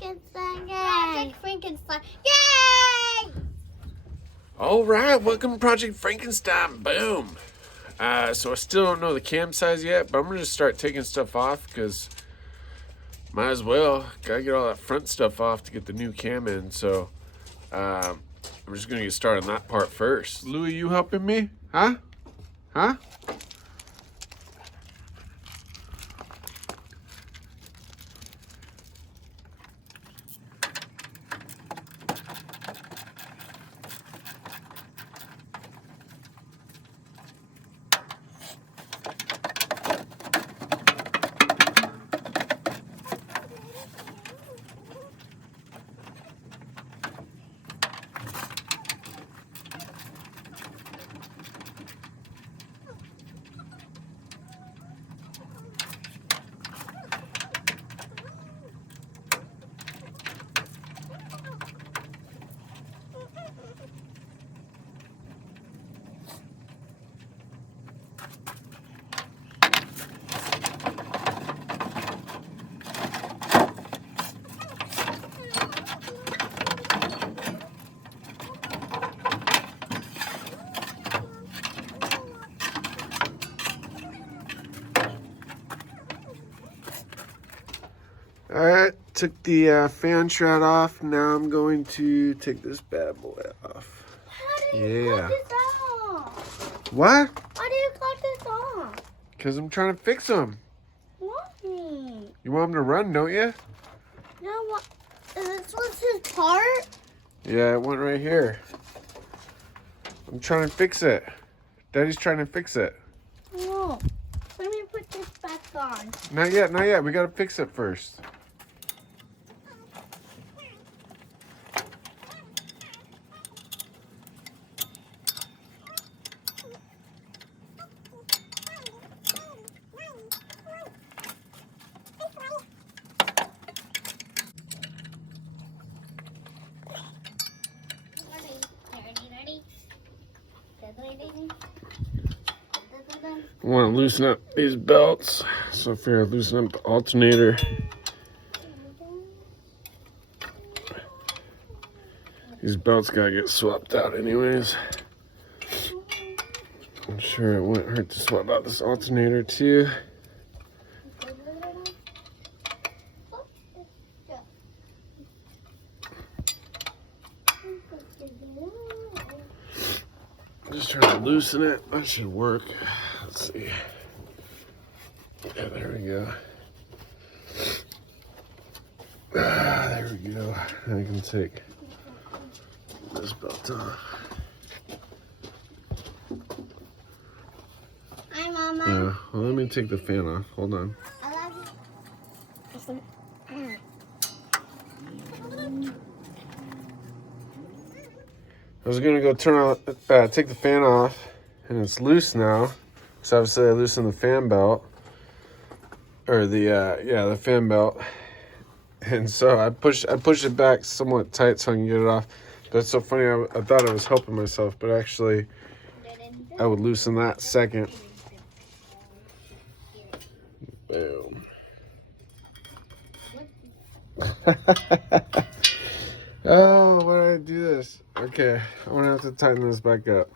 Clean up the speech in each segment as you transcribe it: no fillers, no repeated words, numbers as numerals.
Frankenstein. Project Frankenstein. Yay! All right, welcome to Project Frankenstein. Boom. So I still don't know the cam size yet, but I'm gonna just start taking stuff off because might as well. Gotta get all that front stuff off to get the new cam in. So I'm just gonna get started on that part first. Louie, you helping me? Huh? Huh? All right, took the fan shroud off. Now I'm going to take this bad boy off. How do you cut this off? What? How do you cut this off? Because I'm trying to fix them. Why? You want them to run, don't you? No, what? This was his part? Yeah, it went right here. I'm trying to fix it. Daddy's trying to fix it. No. Let me put this back on. Not yet, not yet. We got to fix it first. I want to loosen up these belts, so I figure I'd loosen up the alternator. These belts gotta get swapped out anyways. I'm sure it wouldn't hurt to swap out this alternator too. Just trying to loosen it. That should work. Let's see. Yeah, there we go. There we go. I can take this belt off. Hi, Mama. Yeah, well, let me take the fan off. Hold on. I love you. I was gonna go turn on, take the fan off, and it's loose now. So obviously I loosened the fan belt, or the fan belt, and so I pushed it back somewhat tight so I can get it off. But it's so funny. I thought I was helping myself, but actually I would loosen that second. Boom. Oh, why did I do this? Okay, I'm gonna have to tighten this back up.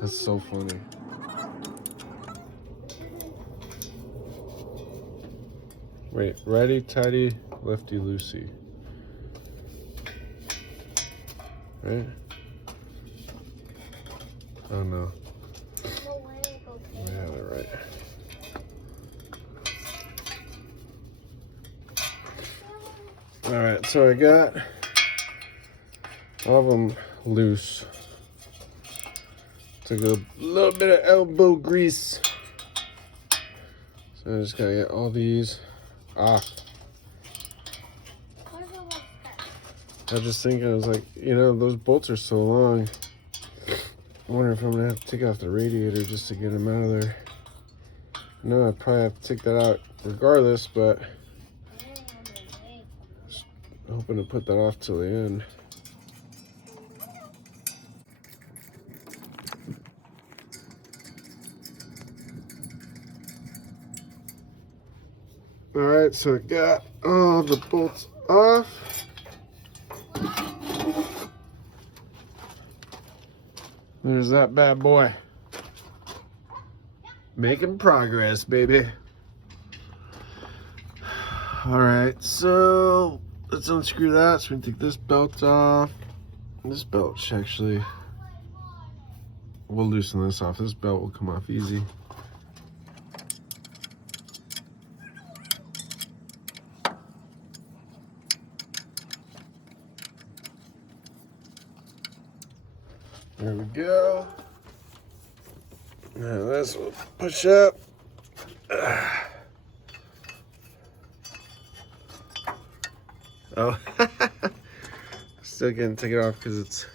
That's so funny. Wait, righty tighty, lefty loosey. Right? Oh no. I have it right. Alright, so I got all of them loose. Took a little bit of elbow grease. So I just gotta get all these off. I was just thinking, I was like, you know, those bolts are so long. I wonder if I'm gonna have to take off the radiator just to get them out of there. No, I probably have to take that out regardless, but just hoping to put that off till the end. All right, so I got all the bolts off. There's that bad boy. Making progress, baby. Alright, so let's unscrew that. So we can take this belt off. This belt should actually, we'll loosen this off. This belt will come off easy. There we go. Now this will push up. Oh, still can't take it off because it's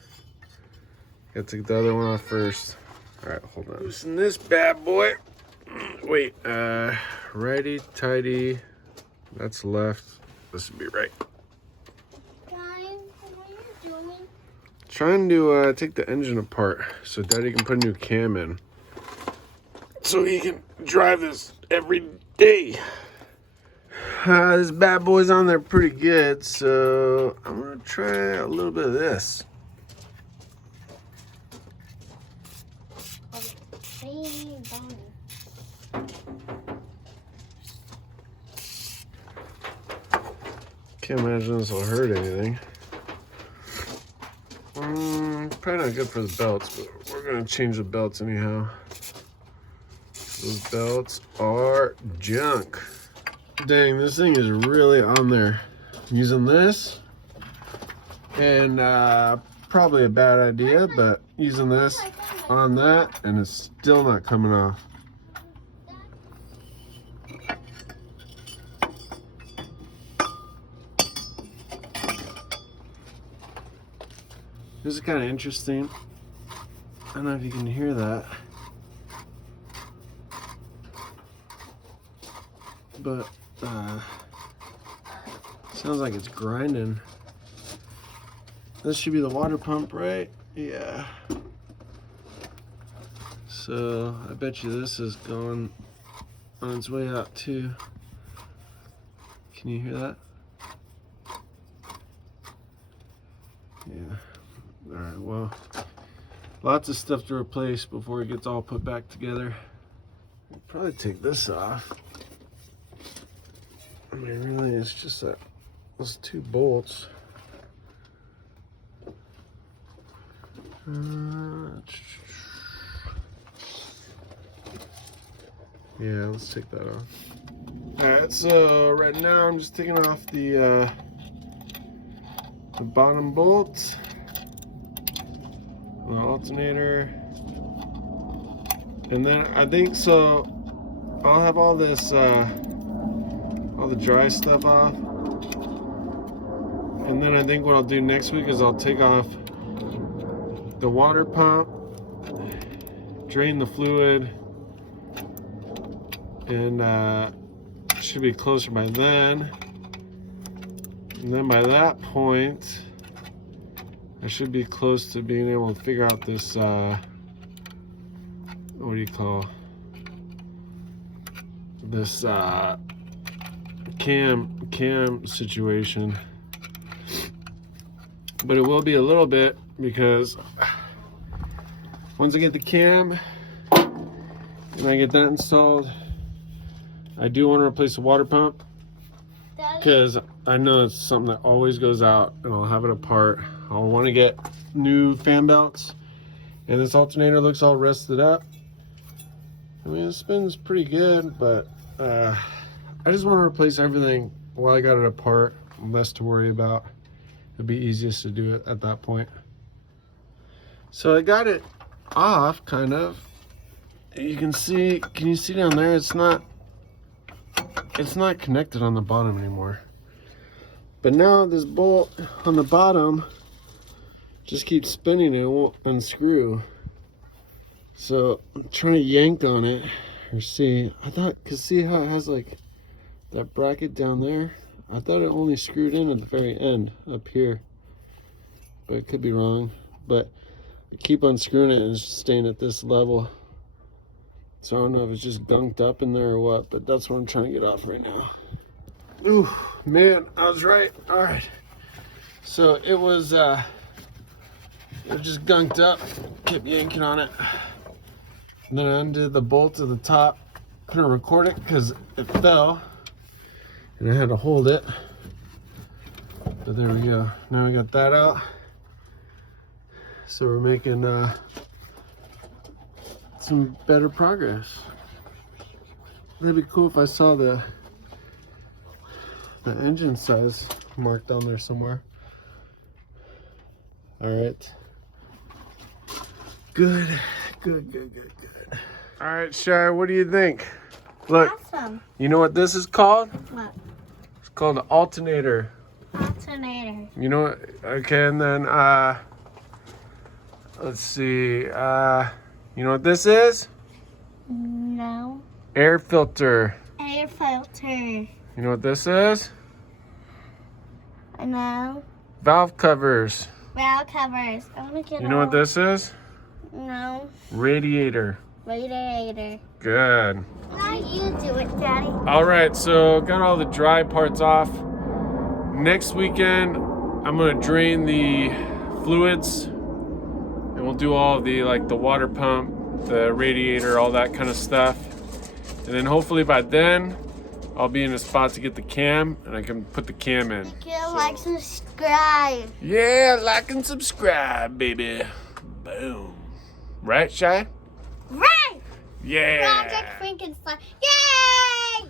gotta take the other one off first. All right, hold on. Loosen this bad boy. Wait, righty tighty. That's left. This would be right. Guys, what are you doing? Trying to take the engine apart so Daddy can put a new cam in, so he can drive this every day. This bad boy's on there pretty good, so I'm gonna try a little bit of this. Can't imagine this will hurt anything. Probably not good for the belts, but we're gonna change the belts anyhow. Those belts are junk. Dang, this thing is really on there. I'm using this, and probably a bad idea, but using this on that, and it's still not coming off. This is kind of interesting. I don't know if you can hear that, but sounds like it's grinding. This should be the water pump, right? Yeah. So I bet you this is going on its way out too. Can you hear that? Yeah. All right, well, lots of stuff to replace before it gets all put back together. I'll probably take this off. I mean, really, it's just that those two bolts. Yeah, let's take that off. All right, so right now I'm just taking off the bottom bolt, the alternator, and then I think so. I'll have all this, all the dry stuff off, and then I think what I'll do next week is I'll take off the water pump, drain the fluid, and should be closer by then. And then by that point, I should be close to being able to figure out this, what do you call this, cam situation. But it will be a little bit, because once I get the cam and I get that installed, I do want to replace the water pump, because I know it's something that always goes out, and I'll have it apart. I'll want to get new fan belts, and this alternator looks all rusted up. I mean, it spins pretty good, but I just want to replace everything while I got it apart. Less to worry about. It'd be easiest to do it at that point. So I got it off, kind of. You can see, can you see down there? It's not connected on the bottom anymore. But now this bolt on the bottom just keeps spinning and it won't unscrew. So I'm trying to yank on it, or see. I thought, cause see how it has like that bracket down there? I thought it only screwed in at the very end up here, but it could be wrong. But I keep unscrewing it and it's staying at this level. So I don't know if it's just gunked up in there or what, but that's what I'm trying to get off right now. Ooh, man, I was right. All right. So it was just gunked up. Kept yanking on it. And then I undid the bolt at the top. Couldn't record it because it fell. And I had to hold it. But there we go. Now we got that out. So we're making some better progress. It'd be cool if I saw the engine size marked on there somewhere. All right. Good. All right, Shy, what do you think? Look, Awesome. you know what this is called? What? It's called an alternator. Alternator. You know what? Okay, and then let's see. You know what this is? No. Air filter. Air filter. You know what this is? No. Valve covers. Valve covers. I want to get You know what this is? No. Radiator. Radiator. Good. Now you do it, Daddy. All right, so got all the dry parts off. Next weekend, I'm gonna drain the fluids, and we'll do all of the the water pump, the radiator, all that kind of stuff. And then hopefully by then, I'll be in a spot to get the cam, and I can put the cam in. Like, subscribe. Yeah, like and subscribe, baby. Boom. Right, Shy? Right. Yeah. Project Frankenstein. Yay!